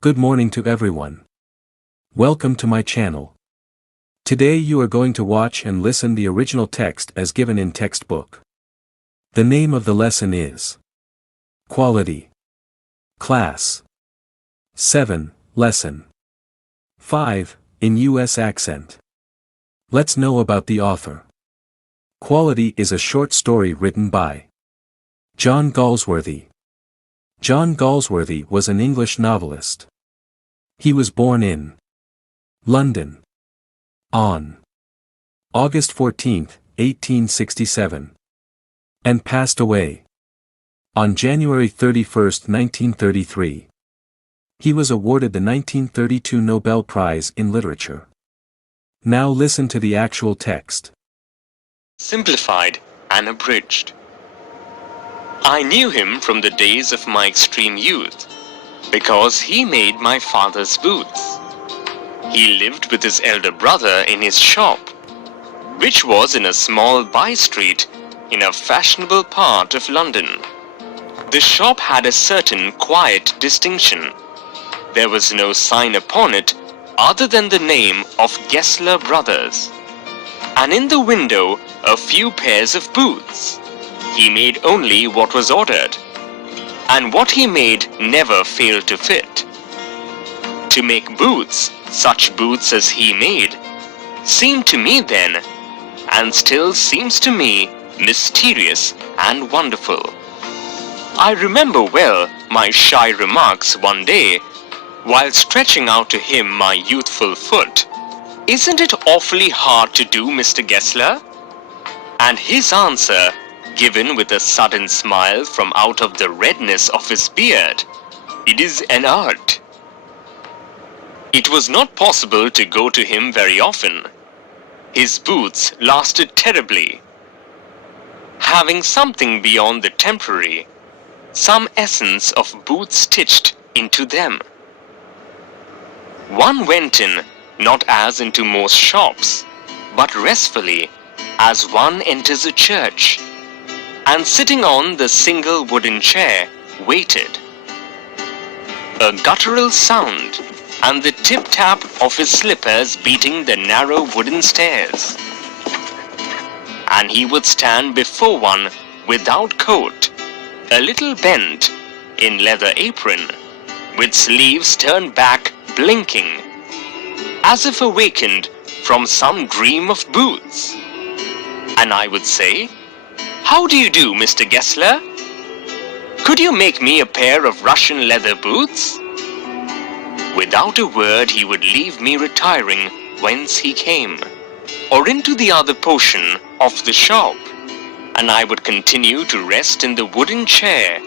Good morning to everyone. Welcome to my channel. Today you are going to watch and listen the original text as given in textbook. The name of the lesson is Quality. Class. 7, Lesson. 5, in US Accent. Let's know about the author. Quality is a short story written by John Galsworthy. John Galsworthy was an English novelist. He was born in London on August 14, 1867, and passed away on January 31, 1933. He was awarded the 1932 Nobel Prize in Literature. Now listen to the actual text. Simplified and abridged. I knew him from the days of my extreme youth, because he made my father's boots. He lived with his elder brother in his shop, which was in a small by-street in a fashionable part of London. The shop had a certain quiet distinction. There was no sign upon it other than the name of Gessler Brothers, and in the window a few pairs of boots. He made only what was ordered, and what he made never failed to fit. To make boots, such boots as he made, seemed to me then, and still seems to me, mysterious and wonderful. I remember well my shy remarks one day, while stretching out to him my youthful foot. "Isn't it awfully hard to do, Mr. Gessler?" And his answer, given with a sudden smile from out of the redness of his beard, "It is an art." It was not possible to go to him very often. His boots lasted terribly, having something beyond the temporary, some essence of boots stitched into them. One went in, not as into most shops, but restfully, as one enters a church, and sitting on the single wooden chair, waited. A guttural sound, and the tip-tap of his slippers beating the narrow wooden stairs. And he would stand before one without coat, a little bent, in leather apron, with sleeves turned back, blinking, as if awakened from some dream of boots. And I would say, "How do you do, Mr. Gessler? Could you make me a pair of Russian leather boots?" Without a word he would leave me retiring whence he came, or into the other portion of the shop, and I would continue to rest in the wooden chair,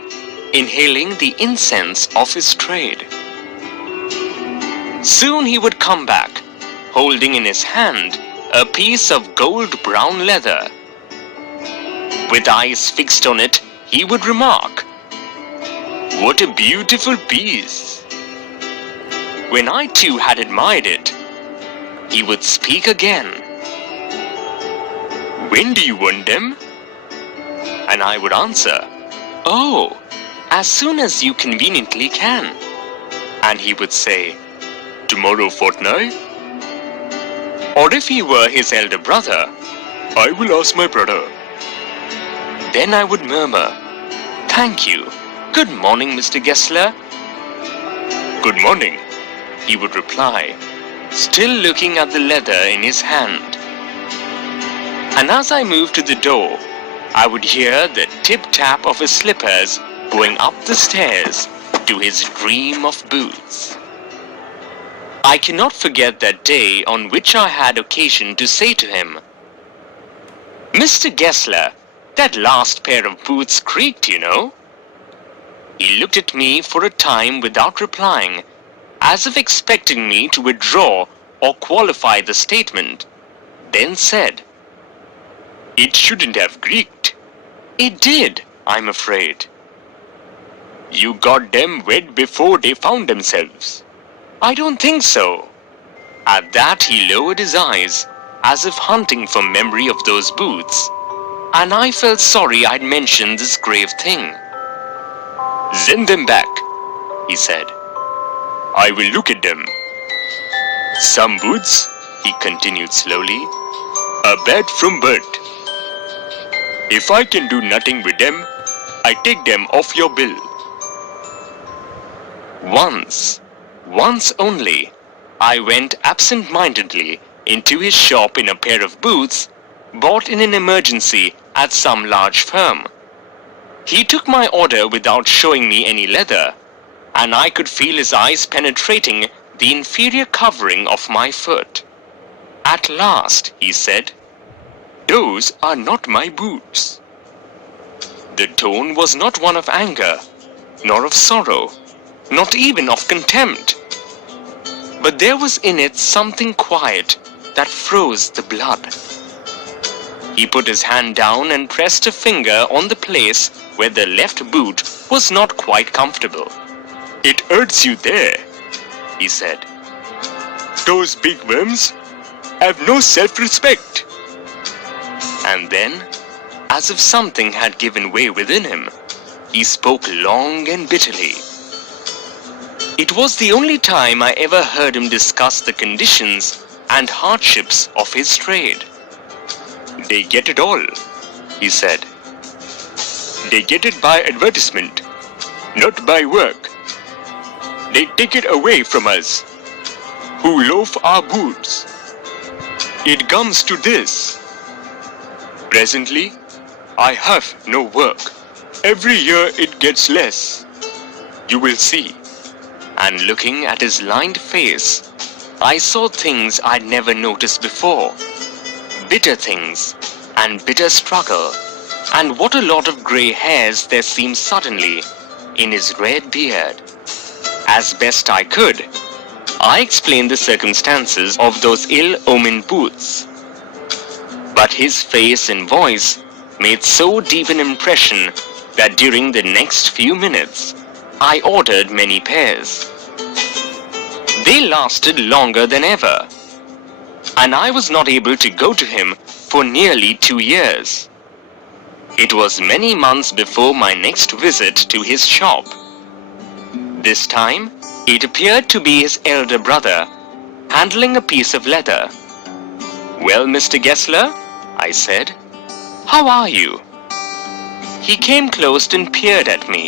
inhaling the incense of his trade. Soon he would come back, holding in his hand a piece of gold-brown leather. With eyes fixed on it, he would remark, "What a beautiful piece!" When I too had admired it, he would speak again. "When do you want them?" And I would answer, "Oh, as soon as you conveniently can." And he would say, "Tomorrow fortnight?" Or if he were his elder brother, "I will ask my brother." Then I would murmur, "Thank you. Good morning, Mr. Gessler." "Good morning," he would reply, still looking at the leather in his hand. And as I moved to the door, I would hear the tip-tap of his slippers going up the stairs to his dream of boots. I cannot forget that day on which I had occasion to say to him, "Mr. Gessler, that last pair of boots creaked, you know." He looked at me for a time without replying, as if expecting me to withdraw or qualify the statement, then said, "It shouldn't have creaked." "It did, I'm afraid." "You got them wet before they found themselves." "I don't think so." At that he lowered his eyes, as if hunting for memory of those boots, and I felt sorry I'd mentioned this grave thing. "Send them back," he said. I will look at them. Some boots, he continued slowly, are bad from birth. If I can do nothing with them, I take them off your bill. Once only, I went absent-mindedly into his shop in a pair of boots bought in an emergency at some large firm. He took my order without showing me any leather, and I could feel his eyes penetrating the inferior covering of my foot. At last, he said, "Those are not my boots." The tone was not one of anger, nor of sorrow, not even of contempt. But there was in it something quiet that froze the blood. He put his hand down and pressed a finger on the place where the left boot was not quite comfortable. "It hurts you there," he said. "Those big worms have no self-respect." And then, as if something had given way within him, he spoke long and bitterly. It was the only time I ever heard him discuss the conditions and hardships of his trade. "They get it all," he said. "They get it by advertisement, not by work. They take it away from us, who loaf our boots. It comes to this. Presently, I have no work. Every year it gets less. You will see." And looking at his lined face, I saw things I'd never noticed before. Bitter things, and bitter struggle, and what a lot of grey hairs there seemed suddenly in his red beard. As best I could, I explained the circumstances of those ill-omened boots. But his face and voice made so deep an impression that during the next few minutes, I ordered many pairs. They lasted longer than ever, and I was not able to go to him for nearly 2 years. It was many months before my next visit to his shop. This time, it appeared to be his elder brother, handling a piece of leather. "Well, Mr. Gessler," I said, "how are you?" He came close and peered at me.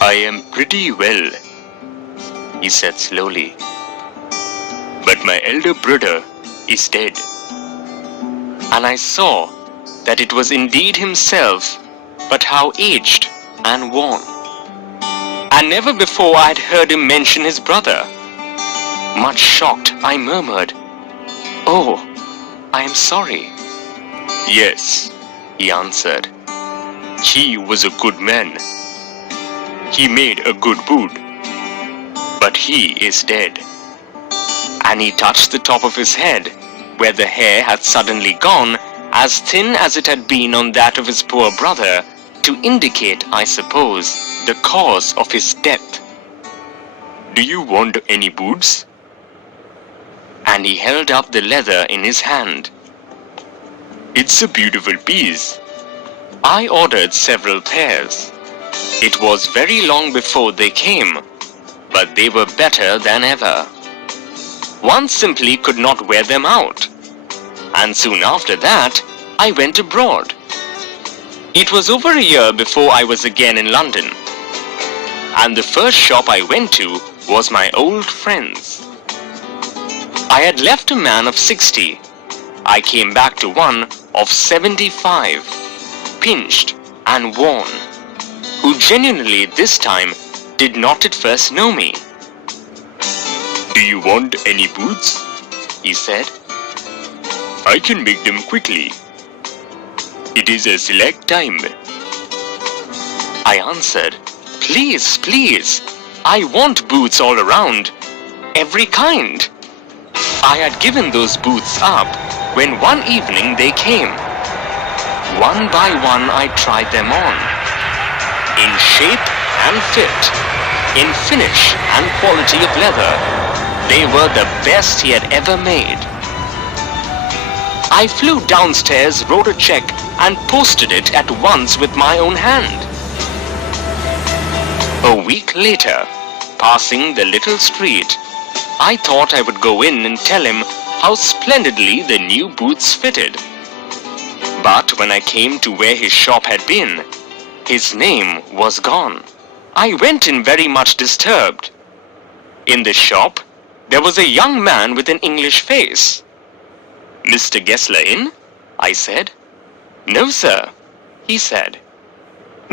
"I am pretty well," he said slowly. "But my elder brother is dead." And I saw that it was indeed himself, but how aged and worn. And never before I had heard him mention his brother. Much shocked, I murmured, "Oh, I am sorry." "Yes," he answered. "He was a good man. He made a good boot. But he is dead." And he touched the top of his head, where the hair had suddenly gone, as thin as it had been on that of his poor brother, to indicate, I suppose, the cause of his death. "Do you want any boots?" And he held up the leather in his hand. "It's a beautiful piece." I ordered several pairs. It was very long before they came, but they were better than ever. One simply could not wear them out. And soon after that, I went abroad. It was over a year before I was again in London. And the first shop I went to was my old friend's. I had left a man of 60. I came back to one of 75, pinched and worn, who genuinely this time did not at first know me. "Do you want any boots?" he said. "I can make them quickly. It is a select time." I answered, "Please, please, I want boots all around, every kind." I had given those boots up when one evening they came. One by one I tried them on. In shape and fit, in finish and quality of leather, they were the best he had ever made. I flew downstairs, wrote a check, and posted it at once with my own hand. A week later, passing the little street, I thought I would go in and tell him how splendidly the new boots fitted. But when I came to where his shop had been, his name was gone. I went in very much disturbed. In the shop, there was a young man with an English face. "Mr. Gessler in?" I said. "No, sir," he said.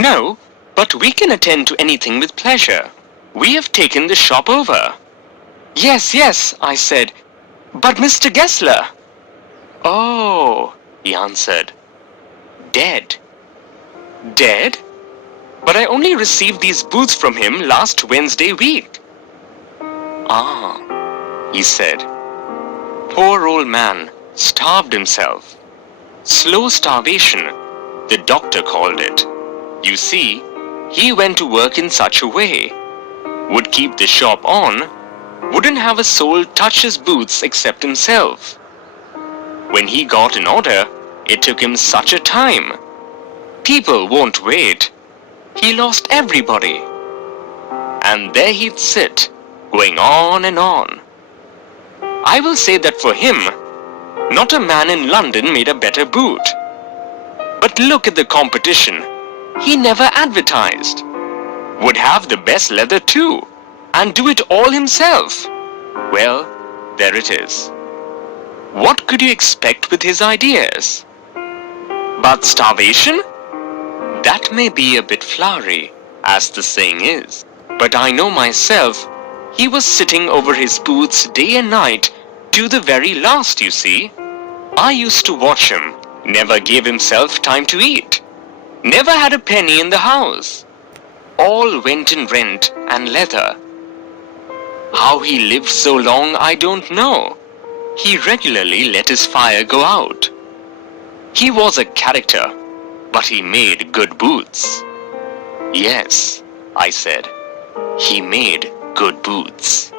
"No, but we can attend to anything with pleasure. We have taken the shop over." "Yes, yes," I said, "but Mr. Gessler—" "Oh," he answered. "Dead." "Dead? But I only received these boots from him last Wednesday week." "Ah," he said. "Poor old man, starved himself. Slow starvation, the doctor called it. You see, he went to work in such a way. Would keep the shop on, wouldn't have a soul touch his boots except himself. When he got an order, it took him such a time. People won't wait. He lost everybody. And there he'd sit, going on and on. I will say that for him, not a man in London made a better boot. But look at the competition. He never advertised. Would have the best leather too, and do it all himself. Well, there it is. What could you expect with his ideas? But starvation? That may be a bit flowery, as the saying is. But I know myself, he was sitting over his boots day and night to the very last, you see. I used to watch him, never gave himself time to eat, never had a penny in the house. All went in rent and leather. How he lived so long I don't know. He regularly let his fire go out. He was a character, but he made good boots." "Yes," I said, "he made good boots."